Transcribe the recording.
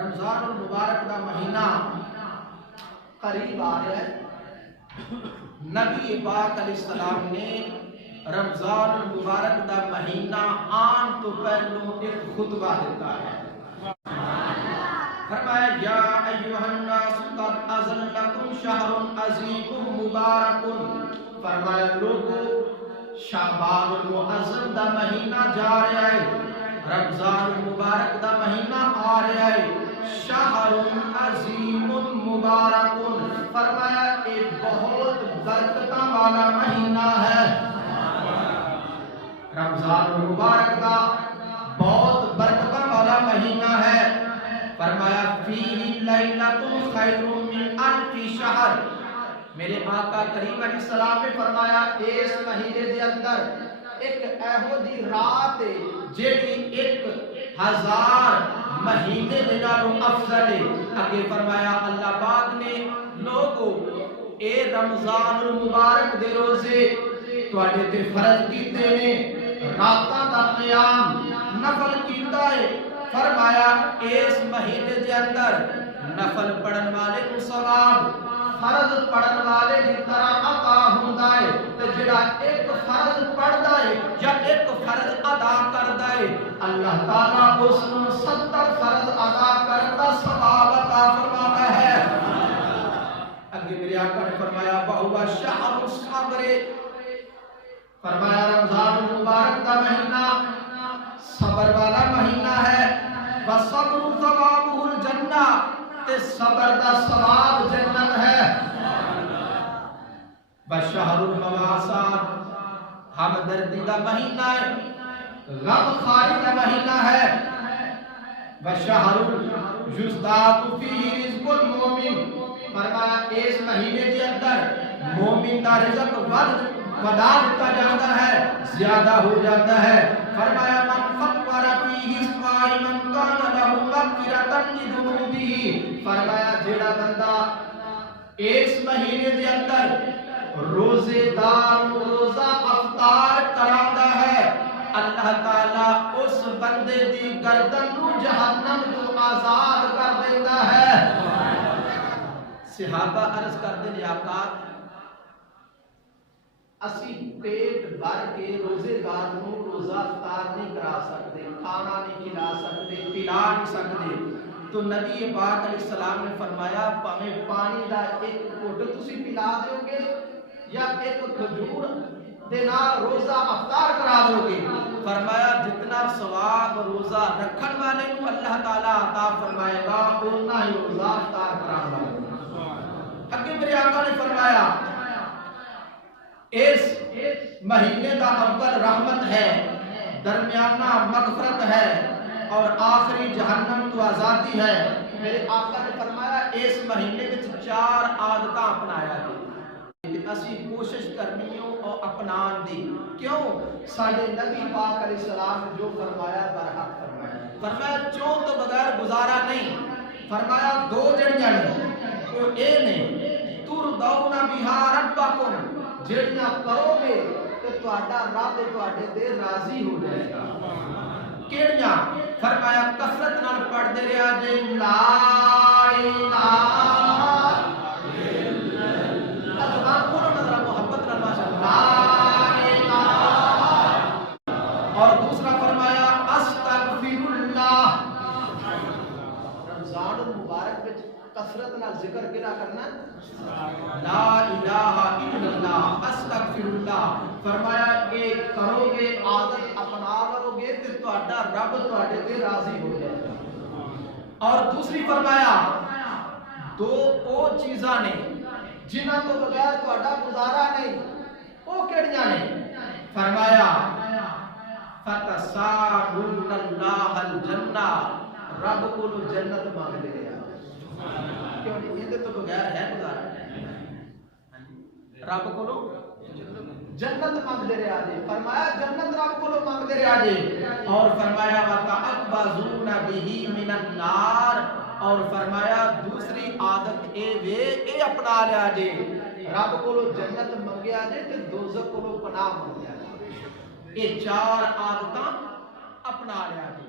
رمضان المبارک دا مہینہ قریب آ رہا ہے۔ نبی پاک علیہ السلام نے رمضان المبارک دا مہینہ آن تو پہلو ایک خطبہ دیتا ہے۔ فرمایا یا ایھا الناس قد اذن لکم شہر عظیم مبارک، فرمایا لوگو شعبان المعظم دا مہینہ جا رہا ہے، رمضان المبارک دا مہینہ آ رہا ہے، شہر عظیم مبارک، فرمایا ایک بہت برکتاں والا مہینہ ہے۔ رمضان المبارک دا بہت برکتاں والا مہینہ ہے۔ فرمایا فیہ لیلۃ خیر من الف شہر، میرے آقا کریم علیہ السلام نے فرمایا اس مہینے دے اندر ایک ایہو دی رات ہے جیڑی 1000 مہینے دے نالوں افضل ہے۔ اگے فرمایا اللہ پاک نے لوگو اے رمضان المبارک دے روزے تواڈے تے فرض کیتے نے، راتاں دا قیام نفل کیتا ہے۔ فرمایا اس مہینے دے اندر نفل پڑھن والے کو ثواب فرض پڑھن والے دی طرح عطا ہوندا ہے، تے جڑا ایک فرض پڑھدا ہے یا ایک فرض ادا کردا ہے اللہ تعالیٰ اس نوں 70 فرض ادا کرن دا ثواب عطا فرماتا ہے۔ اگے میرے آقا نے فرمایا وَهُوَ شَهْرُ الصَّبْرِ، فرمایا رمضان المبارک دا مہینہ صبر والا مہینہ ہے، وَصَبْرُ ثَوَابُهُ الْجَنَّةُ، تے صبر دا ثواب جنت ہے۔ وَشَهْرُ الْمَوَاسَاتِ، ہمدردی دا مہینہ ہے، غم خواری دا مہینہ ہے۔ وَشَهْرُ يُزْدَادُ فِيهِ رِزْقُ الْمُؤْمِنِ، فرمایا اس مہینے کے اندر مومن دا رزق ودا دیتا جاتا ہے، زیادہ ہو جاتا ہے۔ فرمایا من فطر فیہ صائما کان لہ مغفرۃ لذنوبہ، فرمایا جیڑا بندہ اس مہینے دے اندر روزے دار روزہ افطار کراندا ہے، اللہ تعالیٰ اس بندے دی گردن نو جہنم تو آزاد کر دیندا ہے۔ صحابہ عرض کرتے ہیں آقا اسی پیٹ بھر کے روزے دار نو روزہ افطار نہیں کرا سکتے، کھانا نہیں کھلا سکتے، پلا نہیں سکتے، تو نبی پاک علیہ السلام نے فرمایا پاویں پانی دا ایک گھٹ تسی پلا دیو گے یا ایک کھجور دے نال روزہ افطار کرا دو گے، فرمایا جتنا ثواب روزہ رکھن والے کو اللہ تعالیٰ عطا فرمائے گا اتنا ہی روزہ افطار کرانے والے کو۔ اگے میرے آقا نے فرمایا اس مہینے کا اول رحمت ہے، درمیانہ مغفرت ہے اور آخری جہنم تو آزادی ہے۔ میرے آقا نے فرمایا اس مہینے میں 4 عادتاں اپنایا دی، اسی کوشش کرنی اور اپنان دی، کیوں ساڈے نبی پاک علیہ السلام نے جو فرمایا برحق فرمایا، فرمایا چون تو بغیر گزارا نہیں، فرمایا 2 جڑیاں نے وہ اے نے تُرْضَوْنَ بِهَا رَبَّكُمْ، جڑیاں کرو گے تو تہاڈا رب تہاڈے تے راضی ہو جائے گا۔ کیڑیاں؟ فرمایا کثرت نال پڑھدے رہیا جے لا الہ الا اللہ، زبان کھولو نہ ذرا محبت نال ماشاءاللہ، لا الہ، اور دوسرا فرمایا استغفر اللہ۔ رمضان المبارک وچ کثرت نال ذکر کیڑا کرنا؟ لا الہ الا اللہ، استغفر اللہ، فرمایا کہ کرو گے عادت اپنا لو گے تے تہاڈا رب تہاڈے تے راضی ہو جائے گا۔ اور دوسری فرمایا 2 او چیزاں نے جنہاں تو بغیر تہاڈا گزارا نہیں، او کیڑیاں نے؟ فرمایا فتسالون اللہ الجنہ، رب کو جنت مانگ لے گا، کیوں نہیں؟ یہ تو بغیر ہے گزارا، رب کو جنت مانگ دے رہا جی، فرمایا جنت رب کو مانگ دے رہا جی، اور فرمایا وَتَعَوَّذُونَ بِهِ مِنَ النَّارِ، اور فرمایا دوسری عادت اے اپنا لیا جی، رب کو جنت منگیا جی تے دوزخ کو پناہ منگیا جی، یہ 4 عادتاں اپنا لیا جی۔